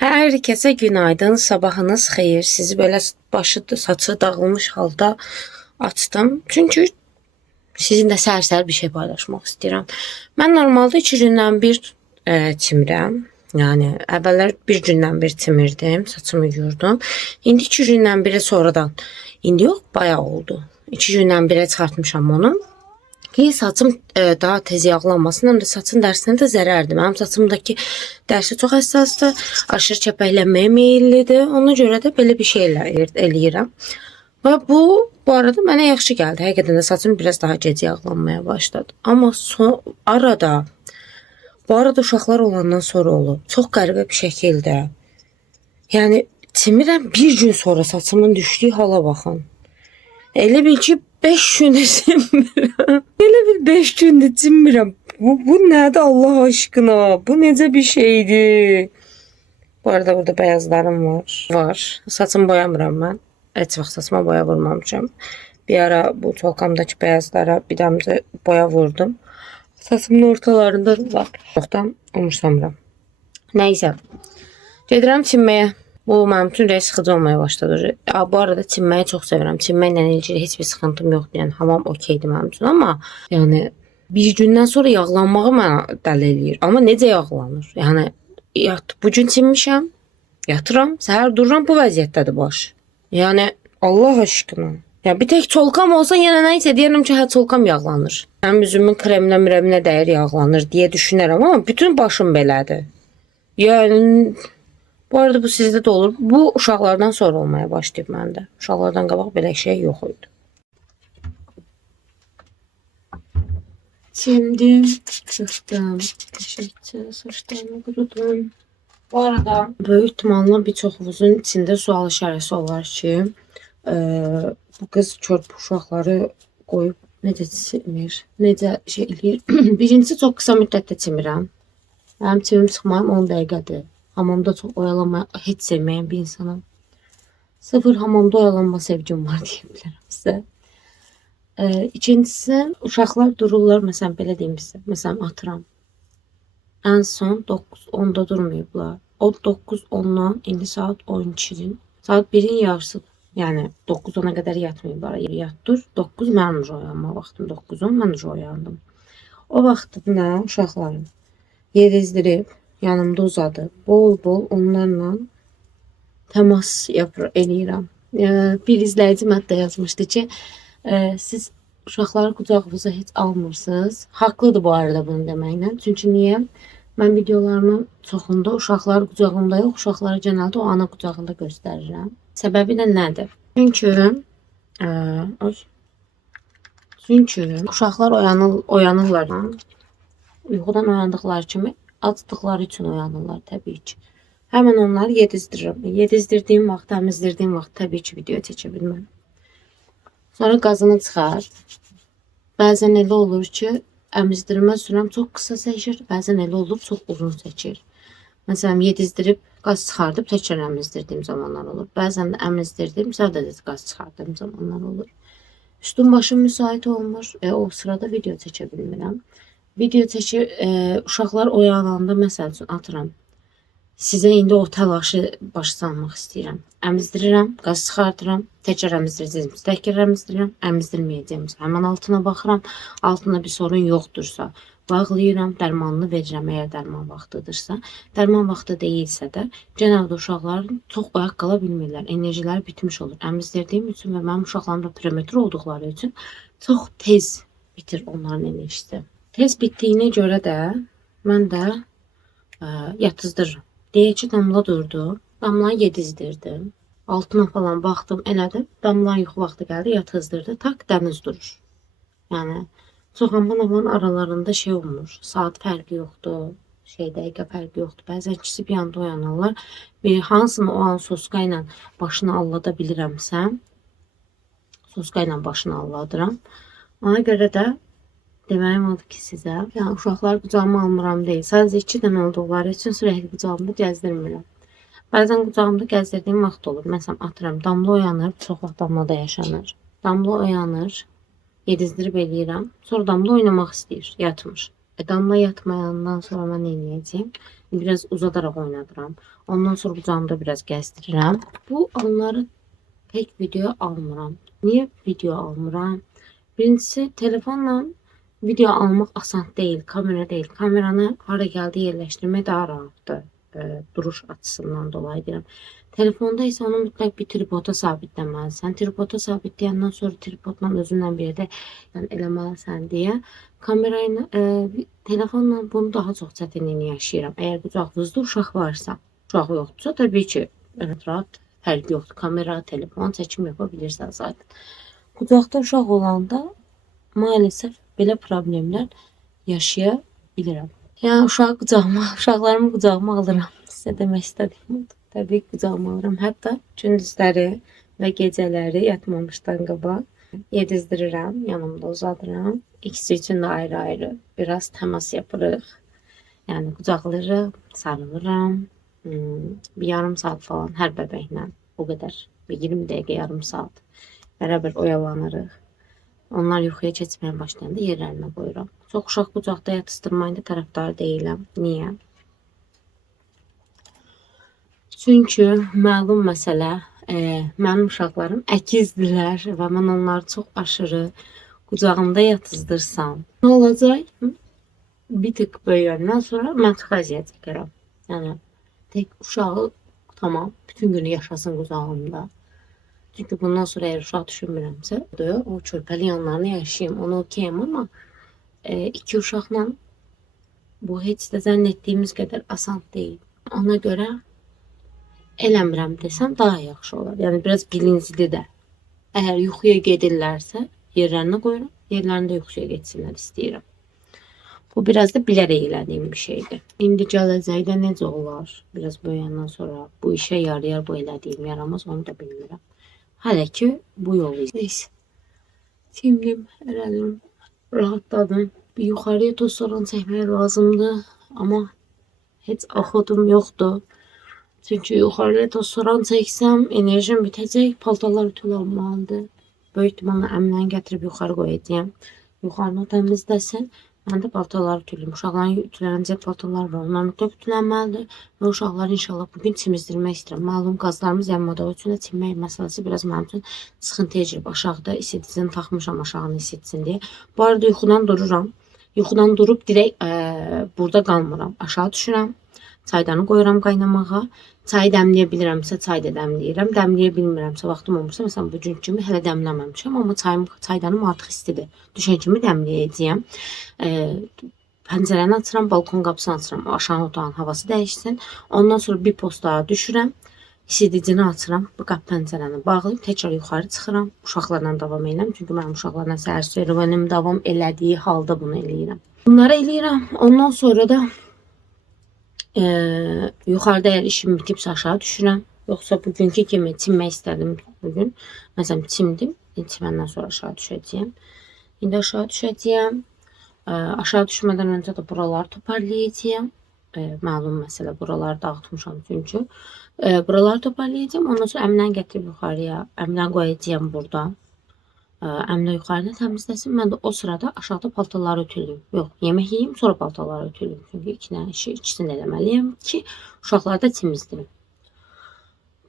Hər kəsə günaydın, sabahınız xeyir. Sizi belə saçı dağılmış halda açdım. Çünki sizinlə səhər-səhər bir şey paylaşmaq istəyirəm. Mən normalda 2 gündən bir çimirəm. Yəni əvvəllər bir gündən bir çimirdim, saçımı yuyurdum. İndi 2 gündən biri sonradan. İndi yox, bayaq oldu. 2 gündən birə çıxartmışam onu. Ki saçım daha tez yağlanmasın, həm də saçın dərsinə də zərərdir. Mənim saçımdakı dərsi çox həssasdır, aşırı kəpəklənməyə meyillidir. Ona görə də belə bir şey eləyirəm. Və bu arada mənə yaxşı gəldi. Həqiqətən də saçım biraz daha gec yağlanmaya başladı. Amma bu arada uşaqlar olandan sonra olub. Çox qəribə bir şəkildə. Yəni çimirəm, bir gün sonra saçımın düşdüyü hala baxın. Elə bil ki 5 gündür çimmirəm. Elə bil 5 gündür çimmirəm. Bu nədir Allah aşkına? Bu necə bir şeydir? Bu arada burada beyazlarım var. Saçımı boyamıram mən. Heç vaxt saçıma boya vurmamışam. Bir ara bu tolkamdaki beyazlara bir damcı boya vurdum. Saçımın ortalarında var. Çoxdan umursamıram. Nəysə. Gedirəm çimməyə. Bu mənim üçün sıxıcı olmaya başladı. Bu arada çimməyi çox sevirəm. Çimməklə ilgili heç bir sıxıntım yoxdur. Yəni hamam okeydir mənim üçün. Amma yəni bir gündən sonra yağlanmağı mənə dəli eləyir. Amma necə yağlanır? Yəni bu gün çimmişəm, yatıram, səhər dururam, bu vəziyyətdədir baş. Yəni Allah aşkına. Ya bir tek çolkam olsa yenə nəysə deyərəm ki, hə çolkam yağlanır. Mənim üzümün kreminə dəyər yağlanır deyə düşünərəm, amma bütün başım belədir. Yəni bu arada bu sizdə də olur. Bu uşaqlardan sonra olmaya başlayıb məndə. Uşaqlardan qabaq belə şey yox idi. Çimdim, çıxdım. Teşekkür, saçlarımı qurudum. Bu arada böyük ihtimalle birçoğunuzun içində sual işarəsi olar ki, bu qız körpü uşaqları qoyub necə çimir, necə şey eləyir. Birincisi çox qısa müddətdə çimirəm. Mənim çimim çıxmayım 10 dəqiqədir. Hamamda çox oyalanmaya heç sevməyən bir insanım. Sıfır hamamda oyalanma sevgim var deyə bilərəm sizə. İkincisi, uşaqlar dururlar, məsələn belə deyim sizə. Məsələn atıram. Ən son 9-10'da durmayıblar. O 9-10'dan indi saat 12'dir. Saat 1'in yarısıdır. Yəni 9-10'a qədər yatmayıblar. Yatdır. 9 mənim oyanma vaxtım 9-10 mən oyandım. O vaxtında uşaqların yedizdirib yanımda uzadı. Bol onlarla təmas eləyirəm. Bir izləyici hətta yazmışdı ki, siz uşaqları qucağınıza heç almırsınız. Haqlıdır bu arada bunu deməklə. Çünki niyə? Mən videolarımın çoxunda uşaqları qucağımda yox, uşaqları genelde o ana qucağında göstərirəm. Səbəbi də nədir? Çünki uşaqlar oyanırlar. Yuxudan oyandıqları kimi acdıqları üçün oyanırlar təbii ki. Həmən onları yedizdirirəm. Yedizdirdiyim vaxt, təmizdirdiyim vaxt təbii ki video çəkə bilməm. Sonra qazını çıxar. Bəzən elə olur ki, əmizdirmə sürəm çox qısa çəkir, bəzən elə olur çox uzun çəkir. Məsələn, yedizdirib qaz çıxardıb təkrar əmizdirdiyim zamanlar olur. Bəzən də əmizdirdim, sadəcə qaz çıxardığım zamanlar olur. Üstüm başım müsait olmur, o sırada video çəkə bilmirəm. Video çəkir, uşaqlar oyananda məsəl üçün atıram. Sizə indi o təlaşı başa salmaq istəyirəm. Əmizdirirəm, qaz çıxardıram, təkrar əmizdirəcəyim, təkrar əmizdirirəm, əmizdirməyəcəyim. Həmən altına baxıram, altında bir sorun yoxdursa, bağlayıram, dərmanını verirəm əgər dərman vaxtıdırsa. Dərman vaxtı deyilsə də, genelde uşaqların çox oyaq qala bilmirlər, enerjiləri bitmiş olur. Əmizdirdiyim üçün və mənim uşaqlarım da prematür olduqları üçün çox tez bitir onların enerjisi. Tez bitdiyinə görə də mən də yatızdırırım. Deyək ki, damla durdu. Damlanı yedizdirdim. Altına falan baxdım, elədim. Damlanın yuxu vaxtı gəldi, yatızdırdı. Tak dəniz durur. Yəni çox aman aralarında şey olmur. Saat fərqi yoxdur. Dəqiqə fərqi yoxdur. Bəzən ikisi bir anda oyanırlar. Hansını o an soska ilə başını allada bilirəmsə, soska ilə başını alladıram. Ona görə də deməyim odur ki sizə, yəni uşaqlar qucağıma almıram deyil. Sadəcə 2 dənə olduqları üçün sürəkli qucağımda gəzdirmirəm. Bəzən qucağımda gəzdirdiyim vaxt olur. Məsələn, atıram, Damla oyanır, çox vaxt Damlada yaşanır. Damla oyanır, yedizdirib eləyirəm. Sonra Damla oynamaq istəyir, yatmır. Damla yatmayandan sonra mən nə edəcəyim? Biraz uzadarak oynadıram. Ondan sonra qucağımda biraz gəzdirirəm. Bu onları pek video almıram. Niye video almıram? Birincisi telefonla video almaq asan değil, kamera değil. Kameranı hara geldi yerləşdirmək daha rahatdır. Duruş açısından dolayı deyirəm. Telefonda isə onu mütləq bir tripoda sabitləməlisən. Tripoda sabitləyəndən sonra tripodla özünlə bir yerdə yəni eləməlisən deyə kamerayla telefonla bunu daha çox çətinliyini yaşayıram. Əgər qucağınızda uşaq varsa, uşaq yoxdursa təbii ki, rahat fərqi yoxdur. Kamera, telefon çəkim yapa bilirsiniz zaten. Qucaqda uşaq olanda maalesef belə problemlər yaşaya bilirəm. Yəni uşaqlarımı qucağıma alıram. Sizə demək istədiyim budur. Təbii ki, qucağıma alıram. Hətta gündüzləri və gecələri yatmamışdan qabaq yedizdirirəm, yanımda uzadıram. İkisi üçün də ayrı-ayrı biraz təmas yapırıq. Yəni qucaqlayırıq, sarılıram. Bir yarım saat falan hər bəbəklə. O qədər. Bir 20 dəqiqə, yarım saat. Bərabər oyalanırıq. Onlar yuxuya keçməyə başlayanda yerlərinə qoyuram. Çox uşaq qucaqda yatıstırmayın da tərəfdar deyiləm. Niyə? Çünki məlum məsələ, mənim uşaqlarım əkizdirlər və mən onları çox aşırı qucağımda yatızdırsam, nə olacaq? Bir tık böyüyəndən sonra mən çox əziyyət çəkərəm. Yəni tek uşağı tamam bütün günü yaşasın qucağımda. Çünki bundan sonra eğer uşaq düşünmürəmsə, o çörpəli yanlarını yaşayayım, onu okeyim ama iki uşaqla bu heç də zənn etdiyimiz qədər asan deyil. Ona görə eləmirəm desəm daha yaxşı olar. Yəni biraz bilincli də. Əgər yuxuya gedirlərsə yerlərinə qoyuram, yerlərində yuxuya getsinlər istəyirəm. Bu biraz da bilərək elədiyim bir şeydir. İndi gələcəkdə necə olar? Biraz böyüyəndən sonra bu işə yarayar, bu elədiyim yaramaz, onu da bilmirəm. Hələ ki bu yolu izləyir. Timdim, elədim, rahatladım. Bir yuxarıya toz soran çəkmək lazımdır, amma heç axıdım yoxdur. Çünkü yuxarıya toz soran çəksəm enerjim bitəcək, paltarlar ütülənməlidir. Böyük ihtimalle əmləni gətirib yuxarı qoyacağım. Yuxarını təmizləsin. Mən də paltarları ütüləyim. Uşaqların ütülənəcək paltarlar var. Onlar mütləq ütülənməlidir. Və uşaqları inşallah bugün çimizdirmək istəyirəm. Malum qazlarımız yanmadığı üçün də çimmək məsələsi biraz mənim üçün sıxıntı ecib. Aşağıda isiticini taxmışam aşağını isitsin deyə. Bu arada yuxudan dururam. Yuxudan durub direkt burada qalmıram. Aşağı düşürəm. Çaydanı qoyuram qaynamağa. Çayı dəmləyə bilirəmsə çay da dəmləyirəm. Dəmləyə bilmirəmsə, vaxtım olmursa, məsələn bu gün kimi hələ dəmləməmişəm, amma çaydanım artıq istidir. Düşən kimi dəmləyəcəyəm. Pəncərəni açıram, balkon qapısını açıram. O aşağı otağın havası dəyişsin. Ondan sonra bir postağa düşürəm. İsidicini açıram. Bu qapı pəncərəni bağlayıb təkrar yuxarı çıxıram. Uşaqlarla davam edirəm. Çünki mənim uşaqlarla səhər serüvenim davam elədiyi halda bunu eləyirəm. Bunları eləyirəm. Ondan sonra da yuxarıda eğer işim bitibsə aşağı düşürəm. Yoxsa bugünkü kimi çimmək istədim bugün. Məsələn çimdim. Çiməndən sonra aşağı düşəcəyəm. İndi aşağı düşəcəyəm. Aşağı düşmədən öncə də buraları toparlayacağım. Məlum məsələ, buraları dağıtmışam çünki. Buraları toparlayacağım. Ondan sonra əmləni gətirib yuxarıya. Əmləni qoyacağım burada. Əmlə yuxarıda təmizləsin. Mən də o sırada aşağıda paltarları ütülüyüm. Yox, yemək yeyeyim, sonra paltarları ütülüyüm. Çünki ikisini də eləməliyəm ki, uşaqları da temizləyim.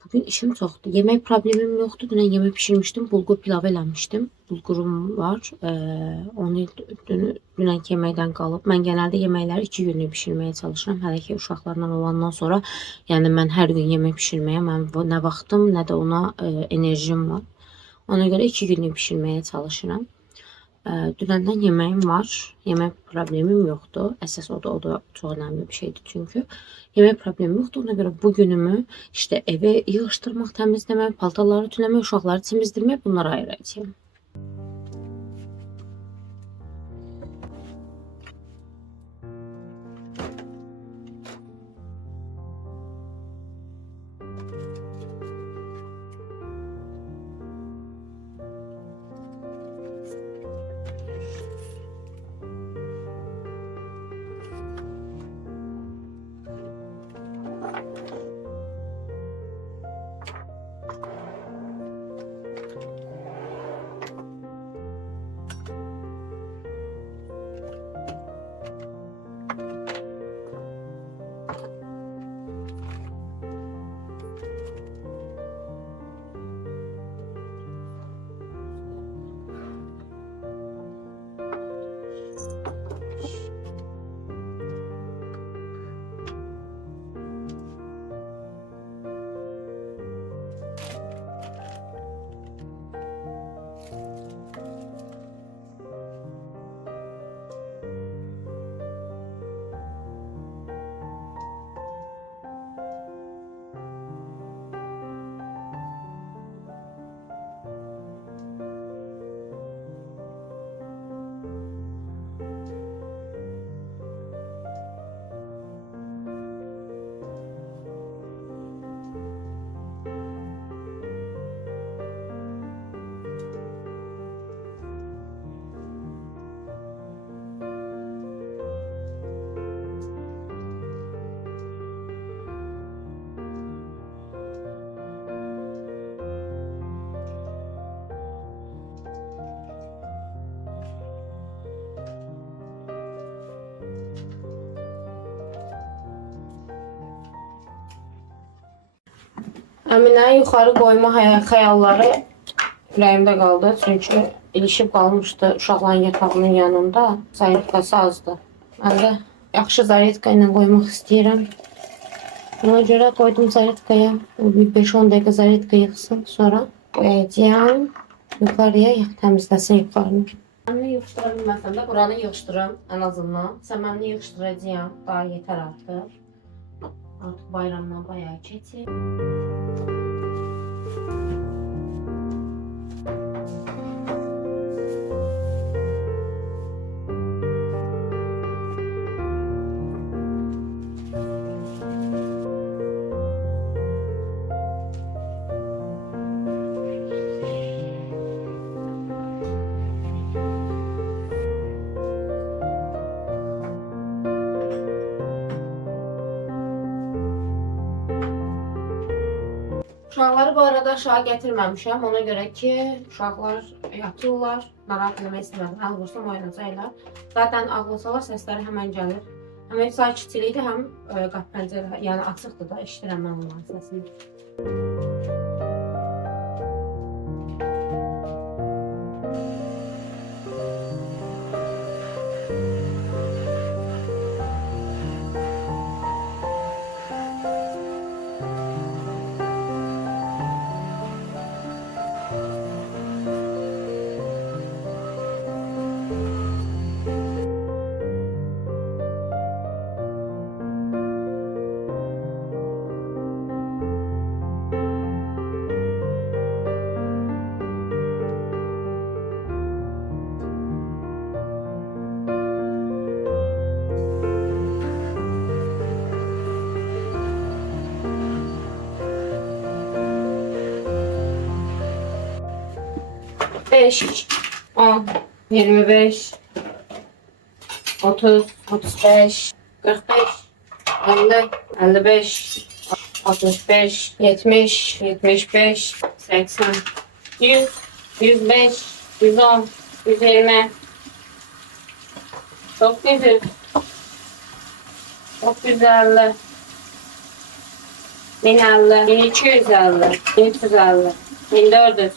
Bugün işim çoxdur. Yemək problemim yoxdur. Dünən yemək pişirmişdim. Bulgur pilavı eləmişdim. Bulgurum var. Onu dünənki yeməkdən qalıb. Mən genelde yeməkləri 2 günlük pişirməyə çalışıram. Hələ ki uşaqlarla olandan sonra, yəni mən hər gün yemək pişirməyə mənim nə vaxtım, nə də ona enerjim var. Ona göre 2 günlük pişirmeye çalışıram. Dünəndən yeməyim var. Yemək problemim yoxdur. Əsas o da çox önemli bir şeydir çünkü. Yemək problemim yoxdur. Ona göre bu günümü işte evi yığışdırmaq, təmizləmək, paltarları ütüləmək, uşaqları temizdirmək bunlara ayıracağım. Əminəyi yuxarı qoyma xəyalları ürəyimdə qaldı. Çünki ilişib qalmışdı uşaqların yatağının yanında. Zaretkası azdı. Mən də yaxşı zaretka ilə qoymaq istəyirəm. Ona görə qoydum zaretkaya. Bir 5-10 dəqiqə zaretka yıxsın. Sonra qoyacağım yuxarıya təmizləsin yuxarını. Səməni yığışdıra bilməsəm də buranı yığışdırım ən azından. Səməni yığışdıracağım. Daha yetər artıq. Artıq bayramdan bayağı keçir. Uşaqları bu arada aşağı gətirməmişəm. Ona görə ki, uşaqlar yatırlar. Narahat eləmək istəmirəm. Ağlırsam oynayacaqlar. Zaten ağlasalar səsləri həmən gəlir. Həm ev sakitçilikdir, həm qapı pəncərə, yəni açıqdır da, eşidirəm mən onların səsini. Beş, 10, 25, 30, 35, 45, 50, 55, 65, 70, 75, 80, 100, 105, 110, 120, 900, 950, 1050, 1250, 1350, 1400,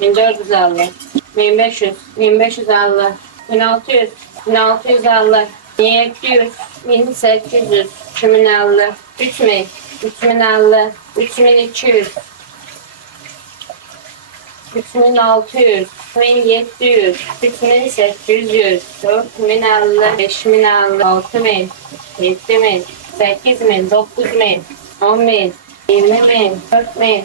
1450, 1500, 1550, 1600, 1650, 1700, 1800, 2050, 3000, 3050, 3200, 3600, 3700, 3800, 4050, 5050, 6000, 7000, 8000, 9000, 10000, 20000, 4000.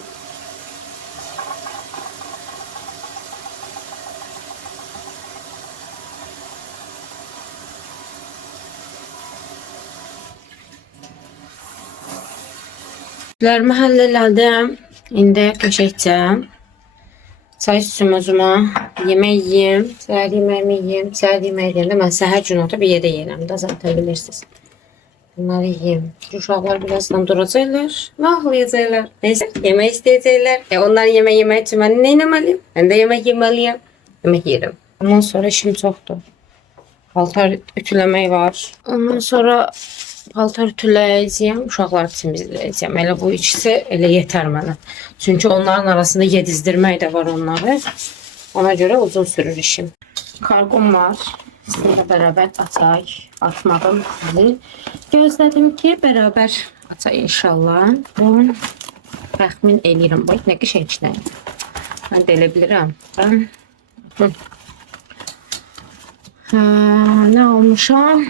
İşlərimi həll elədim. İndi qəşəkcəm. Çay içim özümə. Yemək yiyeyim. Səhər yeməyimi yiyeyim. Səhər yeməyi deyəndə mən səhər gün oturub yedə yeyirəm də zaten bilirsiniz. Bunları yiyeyim. Uşaqlar birazdan duracaqlar və ağlayacaqlar. Neyse, yemək istəyəcəklər. Onlar yemək yemək üçün mən nə etməliyim? Mən də yemək yeməliyəm. Yemək yeyirəm. Ondan sonra işim çoxdur. Paltar ütüləmək var. Ondan sonra paltar ütüləyəcəyəm, uşaqlar temizləyəcəyəm. Elə bu ikisi elə yetər mənə. Çünki onların arasında yedizdirmək də var onları. Ona görə uzun sürür işim. Karqom var. Sizinlə bərabər açaq. Açmadım sizi. Gözlədim ki, bərabər açaq inşallah. Bunu təxmin eləyirəm. Bax, nə qəşəngdir. Mən də elə bilirəm. Nə almışam?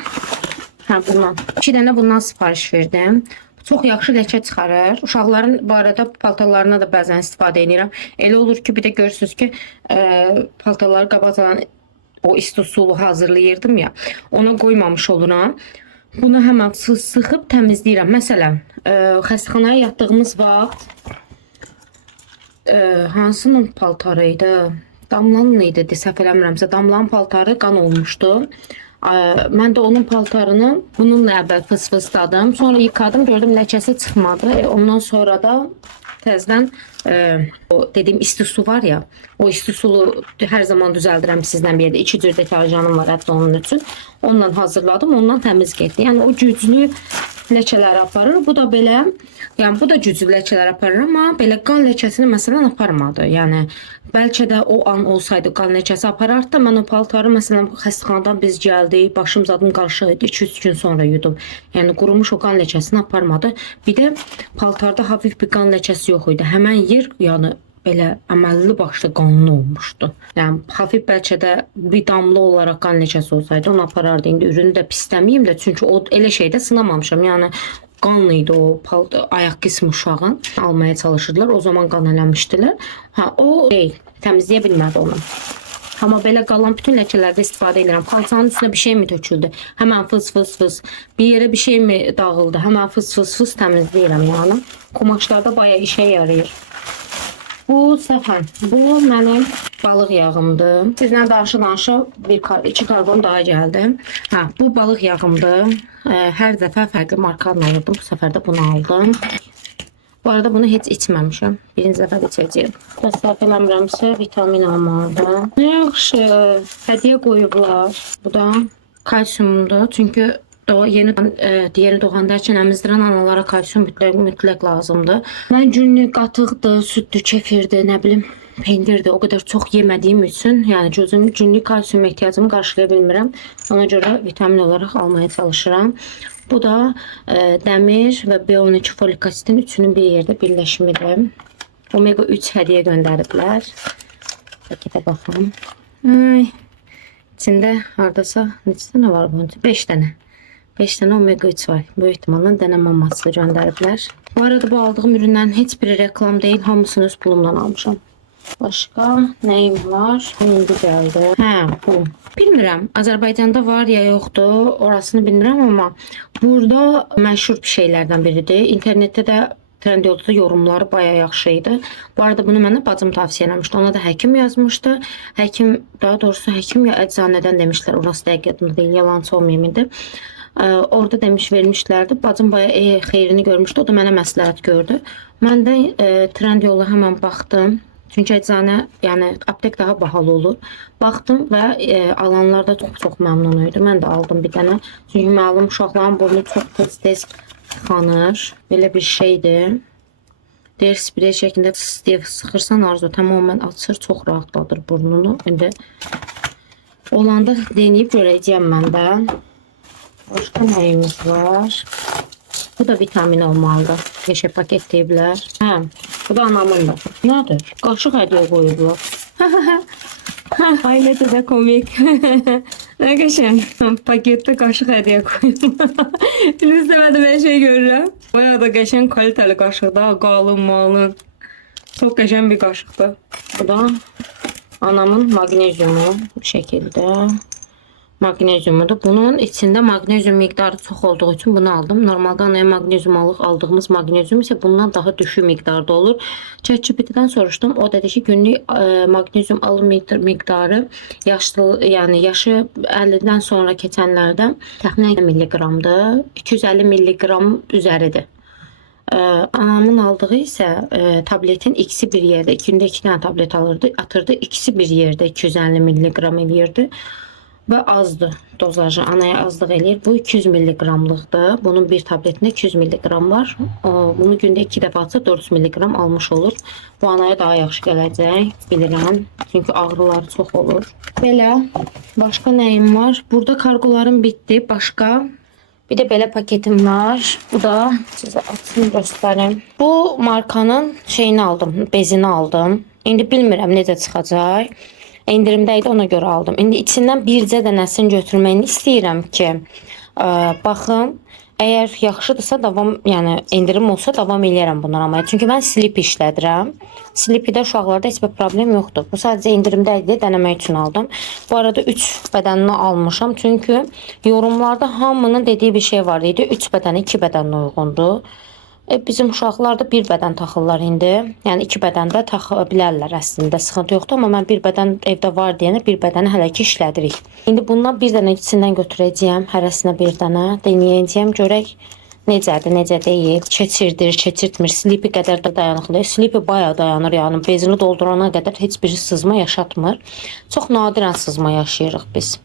Bundan. 2 dənə bundan sipariş verdim. Çox yaxşı ləkə çıxarır. Uşaqların bu arada paltarlarına da bəzən istifadə edirəm. Elə olur ki, bir də görürsünüz ki, paltarları qabaqcadan o isti sulu hazırlayırdım ya. Ona qoymamış oluram. Bunu həmən sıxıb təmizləyirəm. Məsələn, xəstəxanaya yatdığımız vaxt hansının paltarı idi? Damlanın idi, səhv eləmirəmsə. Damlanın paltarı qan olmuşdu. Mən də onun paltarını bununla əvvəl fısfısladım. Sonra yıkadım, gördüm ləkəsi çıxmadı. Ondan sonra da Təzədən o dediyim isti su var ya, o isti sulu hər zaman düzəldirəm sizlə bir yerdə. 2 cür deterjanım var hətta onun üçün. Onunla hazırladım, ondan təmiz getdi. Yəni o güclü ləkələri aparır. Bu da belə, yəni bu da güclü ləkələr aparır, amma belə qan ləkəsini məsələn aparmadı. Yəni bəlkə də o an olsaydı qan ləkəsi aparardı da mən o paltarı məsələn xəstəxanadan biz gəldik, başım zadım qarışıq idi, 2-3 gün sonra yudum. Yəni qurumuş o qan ləkəsini aparmadı. Bir də paltarda hafif bir qan ləkəsi yox idi. Həmən yer yəni belə əməlli başlı qanlı olmuşdu. Yəni hafif bəlkə də bir damla olaraq qan ləkəsi olsaydı onu aparardı. İndi ürünü də pisləməyim də, çünki o elə şeydə sınamamışam. Yəni qanlı idi o paltar, ayaq qismi uşağın. Almaya çalışırdılar. O zaman qan eləmişdilər. Ha, o deyil. Təmizləyə bilmədi onu. Amma belə qalan bütün ləkələrdə istifadə edirəm. Xalçanın üstünə bir şey mi töküldü? Həmən fıs fıs fıs. Bir yerə bir şey mi dağıldı? Həmən fıs fıs fıs təmizləyirəm yəni. Kumaşlarda bayağı işə yarayır. Bu səfən. Bu mənim balıq yağımdır. Sizlə danışa-danışa 2 karbon daha gəldi. Ha, bu balıq yağımdır. Hər dəfə fərqli markalarla alırdım. Bu səfər də bunu aldım. Bu arada bunu heç içməmişəm. Birinci dəfə içəcəyim. Səhv eləmirəmsə vitamin almalıdır. Ne yaxşı. Hədiyyə qoyublar. Bu da kalsiumdur. Çünki yeni doğanda üçün əmizdirən analara kalsium mütləq lazımdır. Mən günlük qatıqdır, süddür, kefirdir, nə bilim, pendirdir. O qədər çox yemədiyim üçün, yəni gözüm günlük kalsium ehtiyacımı qarşılaya bilmirəm. Ona görə vitamin olaraq almaya çalışıram. Bu da dəmir və B12 folik asidin üçünün bir yerdə birləşimidir. Omega 3 hədiyyə göndəriblər. Paketə baxın. İçində hardasa neçə dənə var bunun? 5 dənə. 5 dənə omega 3 var. Böyük ehtimalla dənə maması göndəriblər. Bu arada bu aldığım ürünlərin heç biri reklam deyil. Hamısını öz pulumdan almışam. Başqa nəyim var? İndi gəldi. Hə, bu. Bilmirəm, Azərbaycanda var ya yoxdur, orasını bilmirəm, amma burada məşhur bir şeylərdən biridir. İnternetdə də Trendyolda yorumları bayağı yaxşı idi. Bu arada bunu mənə bacım tavsiyə eləmişdi. Ona da həkim yazmışdı. Həkim, daha doğrusu həkim ya eczanədən demişlər. Orası dəqiq yadımda deyil, yalançı olmayayım indi. Orada demiş vermişlərdi. Bacım bayağı xeyrini görmüşdü. O da mənə məsləhət gördü. Mən də Trendyol'a həmən baxdım. Çünki eczanə, yəni aptek daha bahalı olur. Baxdım və alanlar da çox məmnun idi. Mən də aldım bir dənə. Çünki məlum uşaqların burnu çox tez-tez tıxanır. Belə bir şeydir. Deyir sprey şəklində sıxırsan Arzu tamamilə açır, çox rahatladır burnunu. İndi olanda deneyib görəcəyəm mən də. Başqa nəyimiz var? Bu da vitamin olmalıdır. 5 paket deyiblər. Hə, bu da anamın da. Nədir? Qaşıq hədiyyə qoyublar. Ailədə də komik. Nə qəşəng. Paketdə qaşıq hədiyyə qoyublar. İndi istəmədim hər şey görürəm. Bayağı da qəşəng kalitəli qaşıqdır. Qalın, malın. Çox qəşəng bir qaşıqdır. Bu da anamın magnezyumu bu şəkildə. Magnezyumudur. Bunun içində magnezyum miqdarı çox olduğu üçün bunu aldım. Normalda anaya magnezyum aldığımız magnezyum isə bundan daha düşük miqdarda olur. ChatGPT-dən soruşdum. O dedi ki, günlük magnezyum alım miqdarı yəni yaşı 50-dən sonra keçənlərdə təxminən milliqramdır. 250 milliqram üzəridir. Anamın aldığı isə tabletin ikisi bir yerdə. Gündə 2 dənə tablet alırdı, atırdı. İkisi bir yerdə 250 milliqram eləyirdi. Və azdır dozajı. Anaya azlıq eləyir. Bu 200 milliqramlıqdır. Bunun bir tabletində 200 milliqram var. Bunu gündə 2 dəfə atsa 400 milliqram almış olur. Bu anaya daha yaxşı gələcək. Bilirəm. Çünki ağrıları çox olur. Belə. Başqa nəyim var? Burada kargolarım bitdi. Başqa. Bir də belə paketim var. Bu da sizə açın göstərim. Bu markanın şeyini aldım. Bezini aldım. İndi bilmirəm necə çıxacaq. İndirimdə idi, ona görə aldım. İndi içindən bircə dənəsini götürməyini istəyirəm ki, baxım, əgər yaxşıdırsa davam, yəni indirim olsa davam eləyərəm bunları almaya. Çünki mən slip işlədirəm. Slip-də uşaqlarda heç bir problem yoxdur. Bu sadəcə indirimdə idi, dənəmək üçün aldım. Bu arada 3 bədənini almışam. Çünki yorumlarda hamının dediyi bir şey var idi. 3 bədəni 2 bədəninə uyğundur. Bizim uşaqlar da bir bədən taxırlar indi. Yəni 2 bədən də taxa bilərlər əslində. Sıxıntı yoxdur, amma mən bir bədən evdə var deyənə bir bədəni hələ ki işlədirik. İndi bundan bir dənə içindən götürəcəyəm, hərəsinə bir dənə denəyəcəyəm, görək Necədir, necə deyil, keçirdir, keçirtmir, Sleepy qədər də dayanıqlı deyil. Sleepy bayağı dayanır, yəni bezini doldurana qədər heç bir sızma yaşatmır. Çox nadirən sızma yaşayırıq biz.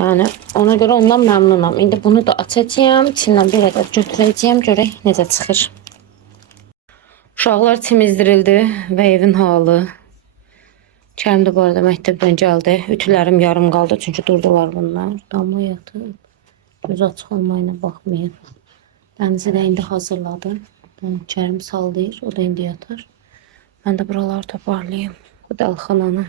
Yəni ona görə ondan məmnunam. İndi bunu da açacağam, içindən bir qədər götürəcəyəm, görək necə çıxır. Uşaqlar çimizdirildi və evin halı. Kərim də bu arada məktəbdən gəldi. Ütülərim yarım qaldı, çünki durdular bunlar. Damla yatıb. Göz açıq olmayına baxmayıb. Dənizi də indi hazırladım. Kərim sallayır, o da indi yatar. Mən də buraları toparlayayım. Bu dalxananı.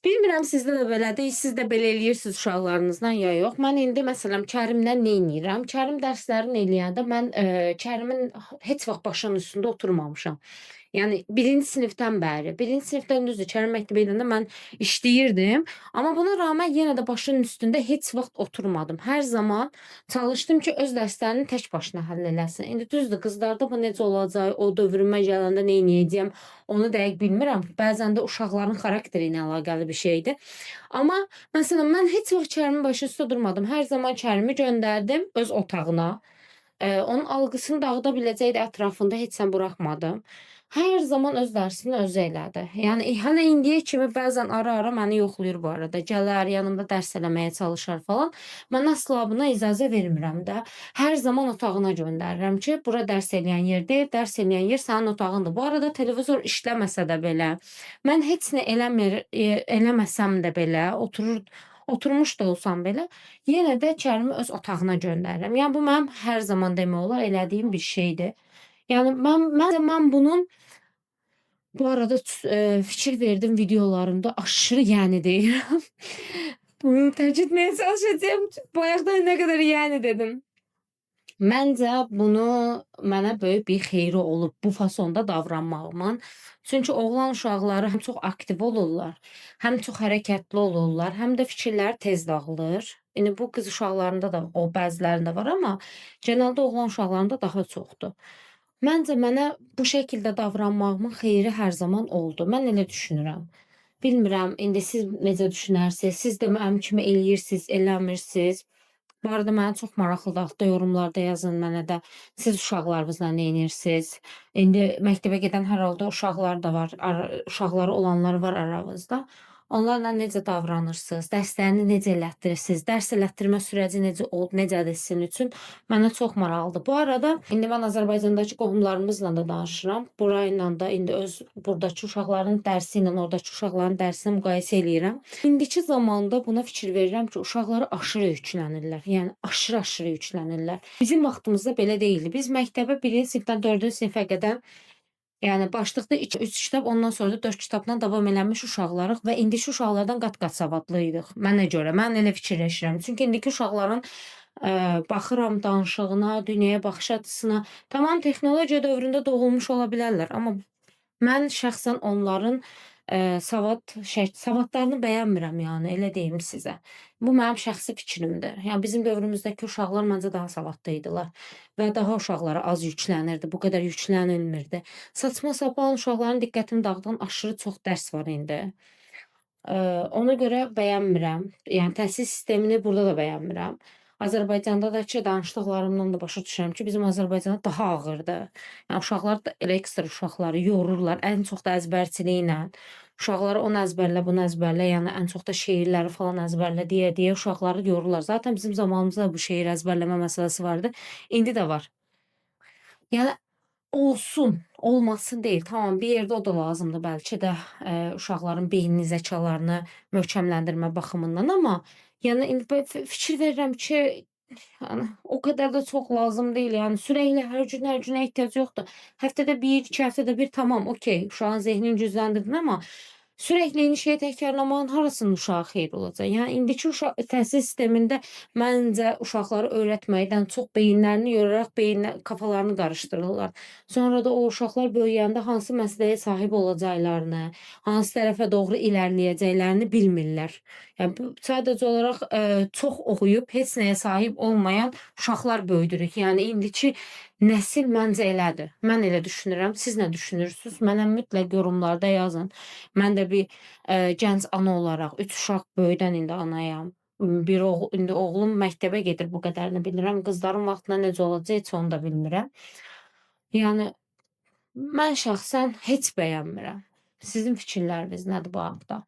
Bilmirəm sizdə də belədir, siz də belə eləyirsiniz uşaqlarınızla ya yox. Mən indi məsələn Kərimlə nə edirəm? Kərim dərslərini eləyəndə mən Kərimin heç vaxt başının üstündə oturmamışam. Yəni 1-ci sinifdən bəri. 1-ci sinifdən düzdür, Kərim məktəbə gedəndə mən işləyirdim, amma buna rağmen yenə də başının üstündə heç vaxt oturmadım. Hər zaman çalışdım ki, öz dərslərini tək başına həll eləsin. İndi düzdür, qızlarda bu necə olacaq, o dövrümə gələndə nə edəcəm, onu dəqiq bilmirəm. Bəzən də uşaqların xarakteri ilə əlaqəli bir şeydir. Amma məsələn mən heç vaxt Kərimin başının üstə durmadım. Hər zaman Kərimi göndərdim öz otağına. Onun algısını dağıda biləcək də ətrafında heç sən buraxmadım. Hər zaman öz dərsini özü elədi. Yəni hələ indiyə kimi bəzən ara-ara məni yoxlayır bu arada. Gələr, yanımda dərs eləməyə çalışar falan. Mən əsla buna icazə vermirəm də. Hər zaman otağına göndərirəm ki, bura dərs eləyən yer deyil, dərs eləyən yer sənin otağındır. Bu arada televizor işləməsə də belə, mən heç nə eləməsəm də belə, oturmuş da olsam belə, yenə də Kərimi öz otağına göndərirəm. Yəni bu mənim hər zaman demək olar elədiyim bir şeydir. Yəni mən bunun bu arada fikir verdim videolarımda aşırı yəni deyirəm. Bunu tərk etməyə çalışacağım. Bayaqdan nə qədər yəni dedim. Məncə bunu mənə böyük bir xeyri olub bu fasonda davranmağımın. Çünki oğlan uşaqları həm çox aktiv olurlar, həm çox hərəkətli olurlar, həm də fikirləri tez dağılır. İndi bu qız uşaqlarında da o bəzilərində var, amma genəldə oğlan uşaqlarında daha çoxdur. Məncə mənə bu şəkildə davranmağımın xeyri hər zaman oldu. Mən elə düşünürəm. Bilmirəm, indi siz necə düşünərsiniz? Siz də mənim kimi eləyirsiniz, eləmirsiniz? Bu arada mənə çox maraqlıdır. Altda yorumlarda yazın mənə də. Siz uşaqlarınızla nə edirsiniz? İndi məktəbə gedən hər halda uşaqlar da var. Uşaqları olanlar var aranızda. Onlarla necə davranırsınız? Dərslərini necə elətdirirsiniz? Dərs elətdirmə sürəci necədir sizin üçün? Mənə çox maraqlıdır. Bu arada indi mən Azərbaycandakı qohumlarımızla da danışıram. Burayla da indi öz buradakı uşaqların dərsi ilə oradakı uşaqların dərsini müqayisə eləyirəm. İndiki zamanda buna fikir verirəm ki, uşaqları aşırı yüklənirlər. Yəni aşırı yüklənirlər. Bizim vaxtımızda belə deyildi. Biz məktəbə 1-ci sinifdən 4-cü sinifə qədər yəni başlıqda 3 kitab, ondan sonra da 4 kitabla davam eləmiş uşaqlarıq və indiki uşaqlardan qat-qat savadlıydıq. Mənə görə, mən elə fikirləşirəm. Çünki indiki uşaqların baxıram danışığına, dünyaya baxış açısına, tamam texnologiya dövründə doğulmuş ola bilərlər, amma mən şəxsən onların savadlarını bəyənmirəm, yəni elə deyim sizə. Bu mənim şəxsi fikrimdir. Yəni bizim dövrümüzdəki uşaqlar məncə daha savadlı idilər və daha uşaqlara az yüklənirdi, bu qədər yüklənilmirdi. Saçma sapan uşaqların diqqətini dağıdan aşırı çox dərs var indi. Ona görə bəyənmirəm. Yəni təhsil sistemini burada da bəyənmirəm. Azərbaycandakı danışdıqlarımdan da başa düşürəm ki, bizim Azərbaycanda daha ağırdır. Yəni uşaqlar da elə ekstra uşaqları yorurlar, ən çox da əzbərçiliklə. Uşaqları onu əzbərlə, bunu əzbərlə, yəni ən çox da şeirləri falan əzbərlə deyə uşaqları yorurlar. Zaten bizim zamanımızda da bu şeir əzbərləmə məsələsi vardı. İndi də var. Yəni olsun, olmasın deyil. Tamam, bir yerdə o da lazımdır bəlkə də uşaqların beynini, zəkalarını möhkəmləndirmə baxımından, amma yəni indi fikir verirəm ki, Yani o kadar da çok lazım değil. Yani sürekli her güne ihtiyaç yoktur. Haftada bir, iki haftada bir tamam okey. Şu an zihnini gücləndirdin ama sürekli eyni şeyi təkrarlamağın harasının uşağa xeyir olacaq? Yəni indiki uşaq təhsil sistemində məncə uşaqları öyrətməkdən çox beyinlərini yoraraq kafalarını qarışdırırlar. Sonra da o uşaqlar böyüyəndə hansı məsələyə sahib olacaqlarını, hansı tərəfə doğru irəliləyəcəklərini bilmirlər. Yəni bu sadəcə olaraq çox oxuyub heç nəyə sahib olmayan uşaqlar böyüdürük. Yəni indiki nəsil məncə elədir. Mən elə düşünürəm. Siz nə düşünürsünüz? Mənə mütləq yorumlarda yazın. Mən də bir gənc ana olaraq 3 uşaq böyüdən indi anayam. İndi oğlum məktəbə gedir, bu qədərini bilirəm. Qızların vaxtında necə olacaq heç onu da bilmirəm. Yəni mən şəxsən heç bəyənmirəm. Sizin fikirləriniz nədir bu haqda?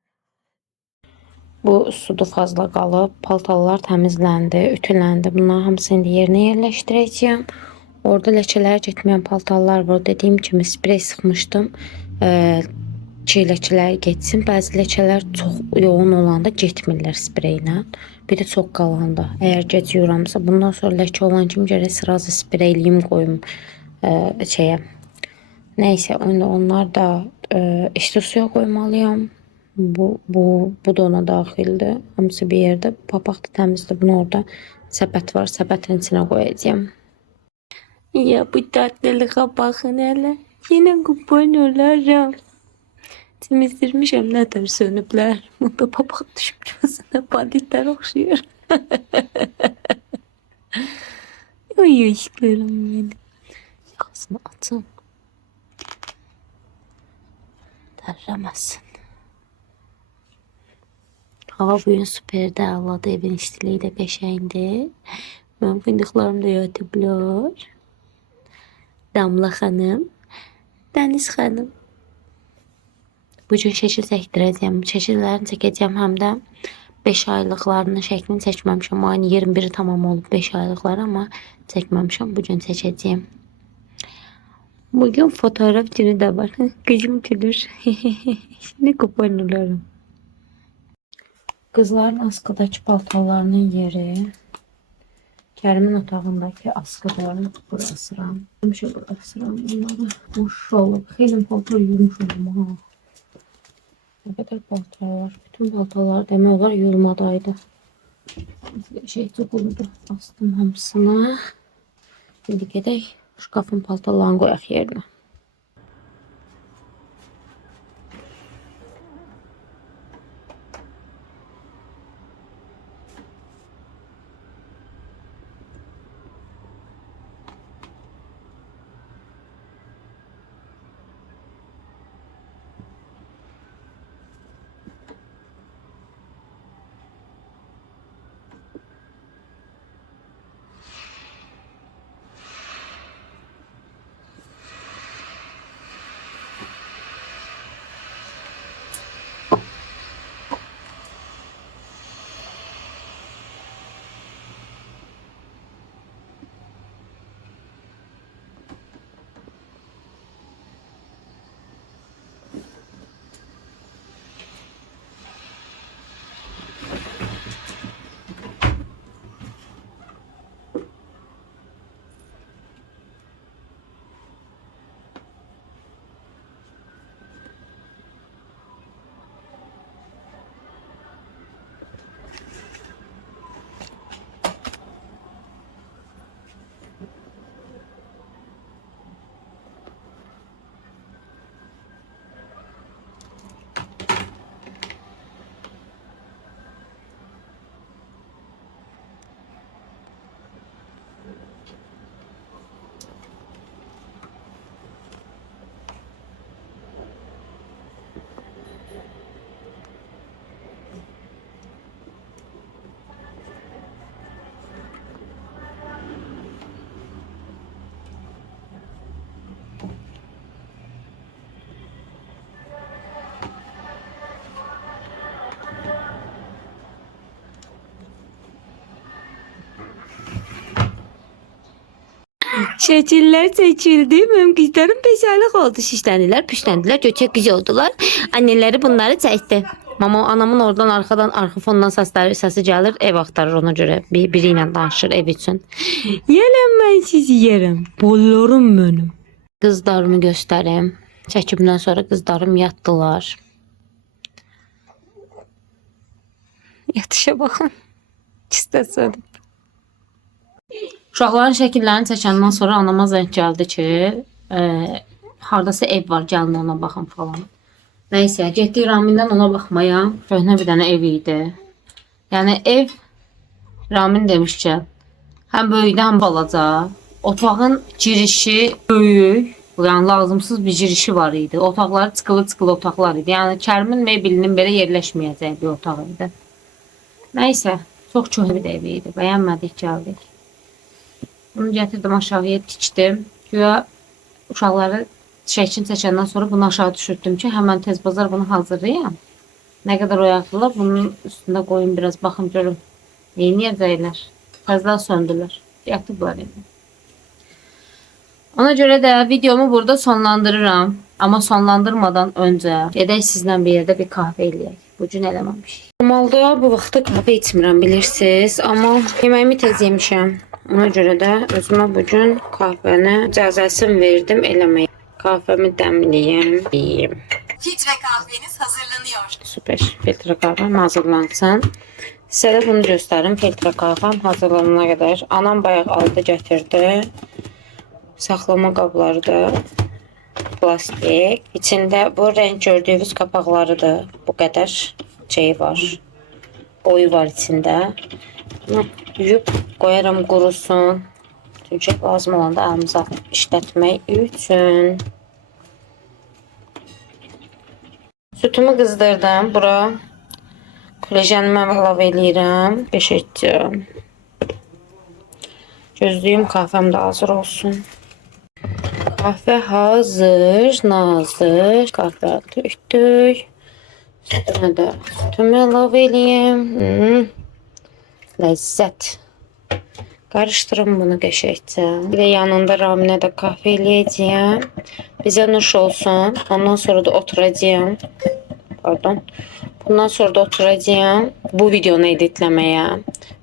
Bu suda fazla qalıb, paltarlar təmizləndi, ütüləndi. Bunların hamısını indi yerinə yerləşdirəcəyəm. Orada ləkələr getməyən paltarlar var. Dediyim kimi sprey sıxmışdım. Çiy ləkələr getsin. Bəzi ləkələr çox yoğun olanda getmirlər spreylə. Bir də çox qalanda. Əgər gec yuramsa, bundan sonra ləkə olan kimi gərək sırası spreyliyim qoyum şeyə. Neyse, onlar da işte suya koymalıyım. Bu da ona daxildir. Hamısı bir yerdə. Papaq da təmizdir. Bunu orada səbət var. Səbətin içine koyacağım. Ya bu tatlılığa bakın hele. Yine kupon olurum. Temizdirmişim ne der sönüblər. Bunda papaq düşüb gözünə banditlər oxşuyur. Oy aşklarım benim. Yakasını atın. Terlemesin. Hava bugün süperdi. Allah'da evin istiliği de qəşəngdir. Mən fındıqlarım da yatıblar. Damla xanım. Dəniz xanım. Bugün şəkil çəkdirəcəm. Şəkillərini çəkəcəm. Həm də 5 aylıqlarının şəklini çəkməmişəm. Ayın 21'i tamam olub 5 aylıqlar ama çəkməmişəm. Bugün çəkəcəyim. Bugün fotoğraf günü de var. Kızım gülür. Şimdi kupon olurum. Kızların askıdaki paltarlarının yeri. Kərimin otağındaki askıları bura asıram. Həmişə bura asıram bunları. Maşallah. Xeyli paltar yürümüş oldum ha. Ne kadar paltar var. Bütün paltarlar demək olar yurmadaydı. Şey çok oldu. Astım hamısını. Şimdi gedək şkafın paltarlarını qoyaq yerinə. Şəkillər çəkildi. Mənim qızlarım 5 aylıq oldu. Şişləndilər, püşləndilər, göçək qız oldular. Anneləri bunları çəkdi. Amma anamın oradan arxadan, arxa fondan səsi gəlir, ev axtarır ona görə. Biri ilə danışır ev üçün. Yeləm mən sizi yerəm. Bollarım mənim. Qızlarımı göstərim. Çəkimdən sonra qızlarım yatdılar. Yatışa baxın. İstəsədim. Uşaqların şəkillərini çəkəndən sonra anama zəng gəldi ki, hardasa ev var, gəlin ona baxın falan. Nəysə, getdik Ramin'dən ona baxmaya. Köhnə bir dənə ev idi. Yəni ev, Ramin demişkən, həm böyükdə, həm balaca. Otağın girişi böyük, yəni lazımsız bir girişi var idi. Otaqları çıxılı-çıxılı otaqlar idi. Yəni Kərimin meblinin belə yerləşməyəcəyi bir otaq idi. Nəysə, çox köhnə bir ev idi. Bəyənmədik, gəldik. Bunu gətirdim aşağıya, tikdim. Güya uşaqları şəklini çəkəndən sonra bunu aşağı düşürdüm ki, həmən tez bazar bunu hazırlayam. Nə qədər oyaqdılar, bunun üstündə qoyun biraz, baxın görün. Neyniyəcəklər? Fazla söndülər. Yatıblar yəni. Ona görə də videomu burada sonlandırıram. Amma sonlandırmadan öncə gedək sizlə bir yerdə bir kahve eləyək. Bu gün eləməmişik. Normalda bu vaxtda kahve içmirəm, bilirsiniz. Amma yeməyimi tez yemişəm. Ona görə də özümə bugün kahvəni icazəsini verdim eləməyə. Kahvemi dəmleyeyim, yiyeyim. Filtre kahveniz hazırlanıyor. Süper. Filtre kahvem hazırlansın. Size de bunu gösterim. Filtre kahvem hazırlanana kadar. Anam bayaq aldı getirdi. Saxlama qablarıdır. Plastik. İçində bu renk gördüyünüz kapaqlarıdır. Bu qədər şey var. Boyu var içində. Bunu yuyub qoyaram qurusun. Çünki lazım olanda əlimizə işlətmək üçün. Sütümü qızdırdım. Bura kolajenimi əlavə edirəm. Beşəcəm. Gözlüyüm kahvem de hazır olsun. Kahve hazır, nazır. Kahve töktük. Sütümü de əlavə edeyim. Lezzət. Karıştırın bunu qəşəngcə. Bir de yanında Raminə də kahve eləyəcəyəm. Bizə nuş olsun. Ondan sonra da oturacağım. Pardon. Bundan sonra da oturacağım bu videonu editləməyə.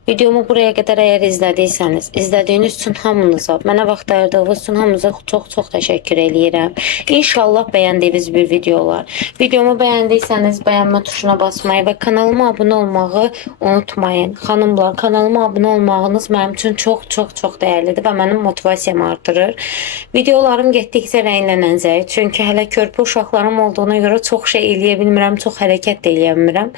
Videomu buraya kadar eğer izlediyseniz, izlediğiniz için hamınıza, mənə vaxt ayırdığınız için hamınıza çox təşəkkür edirəm. İnşallah bəyəndiyiniz bir video olar. Videomu bəyəndiyseniz bəyənmə tuşuna basmayı və kanalıma abunə olmağı unutmayın. Xanımlar, kanalıma abunə olmağınız mənim üçün çox dəyərlidir və mənim motivasiyamı artırır. Videolarım getdikcə rənglənəcək. Çünki hələ körpə uşaqlarım olduğuna görə çox şey eləyə bilmirəm, çox hərəkət də eləyə bilmirəm.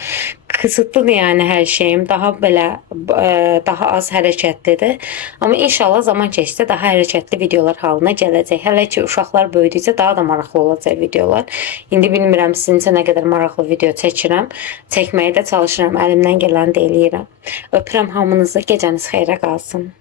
Kısıtlıdır yani her şeyim. Daha az hərəkətlidir. Amma inşallah zaman keçsə daha hərəkətli videolar halına gələcək. Hələ ki uşaqlar böyüdükcə daha da maraqlı olacaq videolar. İndi bilmirəm sizin üçün nə qədər maraqlı video çəkirəm. Çəkməyə də çalışıram. Əlimdən gələni də eləyirəm. Öpürəm hamınızı. Gecəniz xeyrə qalsın.